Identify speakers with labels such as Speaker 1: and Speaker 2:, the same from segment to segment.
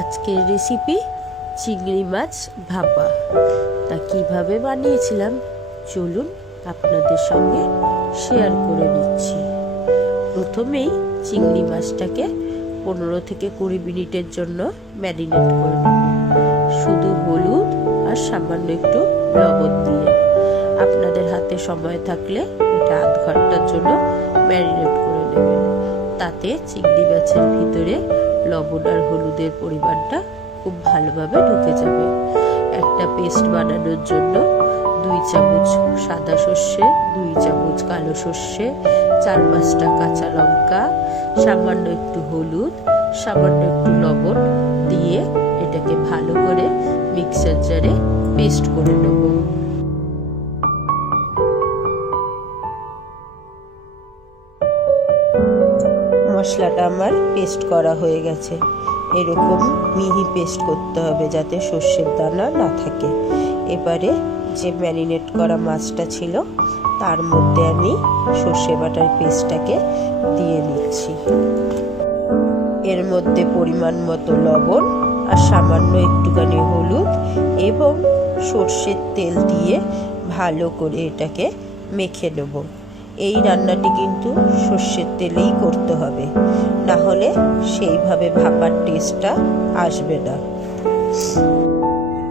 Speaker 1: আজকের রেসিপি চিংড়ি মাছ ভাপা। তা কীভাবে বানিয়েছিলাম? চলুন আপনাদের সঙ্গে শেয়ার করে নিচ্ছি। প্রথমেই চিংড়ি মাছটাকে পনেরো থেকে কুড়ি মিনিটের জন্য ম্যারিনেট করে নেব। শুধু হলুদ আর সামান্য একটু লবণ দিয়ে। আপনাদের হাতে সময় থাকলে এটা আধ ঘণ্টার জন্য ম্যারিনেট করে নেবেন। তাতে চিংড়ি মাছের ভিতরে লবণ আর হলুদের পরিমাণটা খুব ভালোভাবে ঢুকে যাবে। একটা পেস্ট বানানোর জন্য দুই চামচ সাদা সর্ষে, দুই চামচ কালো সর্ষে, চার পাঁচটা কাঁচা লঙ্কা, সামান্য একটু হলুদ, সামান্য একটু লবণ দিয়ে এটাকে ভালো করে মিক্সার জারে পেস্ট করে নেব। মশলাটা আমার পেস্ট করা হয়ে গেছে। এরকম মিহি পেস্ট করতে হবে যাতে সর্ষের দানা না থাকে। এবারে যে ম্যারিনেট করা মাছটা ছিল, তার মধ্যে আমি সর্ষে বাটার পেস্টটাকে দিয়ে নিচ্ছি। এর মধ্যে পরিমাণ মতো লবণ আর সামান্য একটুখানি হলুদ এবং সর্ষের তেল দিয়ে ভালো করে এটাকে মেখে নেব। এই রান্নাটি কিন্তু সর্ষের তেলেই করতে হবে। না হলে সেইভাবে ভাপার টেস্টটা আসবে না।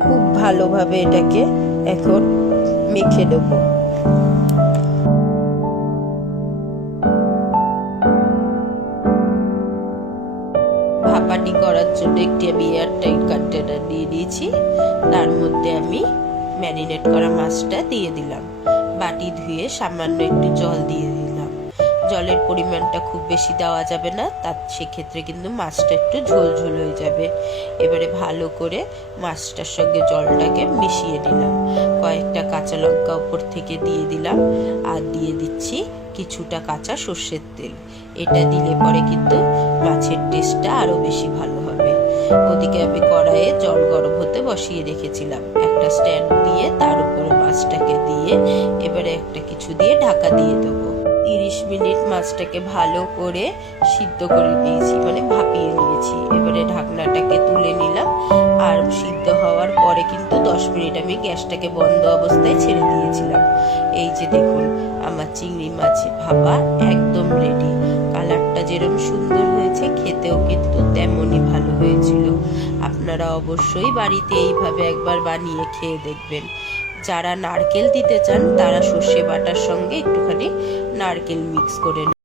Speaker 1: খুব ভালোভাবে এটাকে এখন মেখে নেব। ভাপাটি করার জন্য একটি আমি এয়ারটাইট কন্টেনার নিয়ে নিয়েছি। তার মধ্যে আমি ম্যারিনেট করা মাছটা দিয়ে দিলাম। বাটি ধুয়ে সামান্য একটু জল দিয়ে দিলাম। জলের পরিমাণটা খুব বেশি দেওয়া যাবে না, তার সেক্ষেত্রে কিন্তু মাছটা একটু ঝোল ঝোল হয়ে যাবে। এবারে ভালো করে মাছটার সঙ্গে জলটাকে মিশিয়ে দিলাম কয়েকটা কাঁচা লঙ্কা উপর থেকে দিয়ে দিলাম আর দিয়ে দিচ্ছি কিছুটা কাঁচা সর্ষের তেল। এটা দিলে পরে কিন্তু মাছের টেস্টটা আরও বেশি ভালো হবে। ওদিকে আমি কড়াইয়ে জল গরম হতে বসিয়ে রেখেছিলাম। একটা স্ট্যান্ড দিয়ে তার উপরে মাছটাকে দিয়ে এবারে একটা কিছু দিয়ে ঢাকা দিয়ে দেবো। তিরিশ মিনিট মাছটাকে ভালো করে সিদ্ধ করে দিয়েছি মানে ভাপিয়ে নিয়েছি। এবারে ঢাকনাটাকে তুলে নিলাম আর সিদ্ধ হওয়ার পরে কিন্তু দশ মিনিট আমি গ্যাসটাকে বন্ধ অবস্থায় ছেড়ে দিয়েছিলাম। এই যে দেখুন, আমার চিংড়ি মাছ ভাপা একদম রেডি যেরকম সুন্দর হয়েছে, খেতেও কিন্তু তেমনই ভালো হয়েছিল। আপনারা অবশ্যই বাড়িতে এইভাবে একবার বানিয়ে খেয়ে দেখবেন। যারা নারকেল দিতে চান, তারা সর্ষে বাটার সঙ্গে একটুখানি নারকেল মিক্স করে